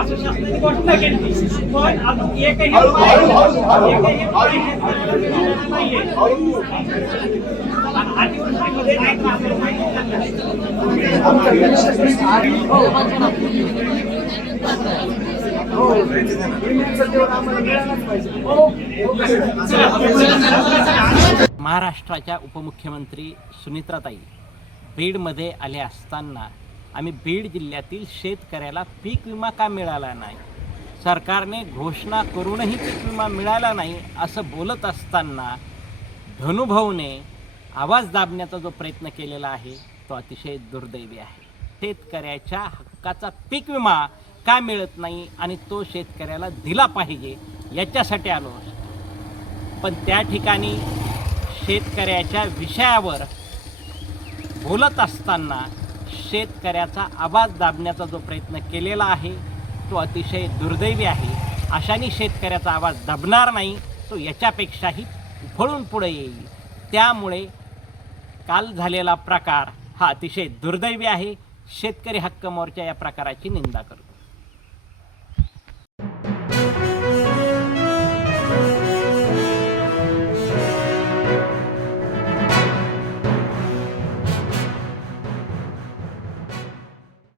असं शासनाने घोषणा केली, पण अजून एकही अतिवृष्टीमध्ये महाराष्ट्राच्या उपमुख्यमंत्री सुनित्राताई बीडमध्ये आले असताना आम्ही बीड जिल्ह्यातील शेतकऱ्याला पीक विमा का मिळाला नाही, सरकारने घोषणा करूनही पीक विमा मिळाला नाही असं बोलत असताना धनुभाऊने आवाज दाबण्याचा जो प्रयत्न केलेला आहे तो अतिशय दुर्दैवी आहे. शेतकऱ्याच्या हक्काचा पीक विमा का मिळत नाही आणि तो शेतकऱ्याला दिला पाहिजे याच्यासाठी आलो. पण त्या ठिकाणी शेतकऱ्याच्या विषयावर बोलत असताना शेतकऱ्याचा आवाज दाबण्याचा जो प्रयत्न केलेला आहे तो अतिशय दुर्दैवी आहे. अशाने शेतकऱ्याचा आवाज दाबणार नाही, तो याच्यापेक्षाही उफळून पुढे येईल. त्यामुळे काल झालेला प्रकार हा अतिशय दुर्दैवी आहे. शेतकरी हक्क मोर्चा या प्रकाराची निंदा करतो.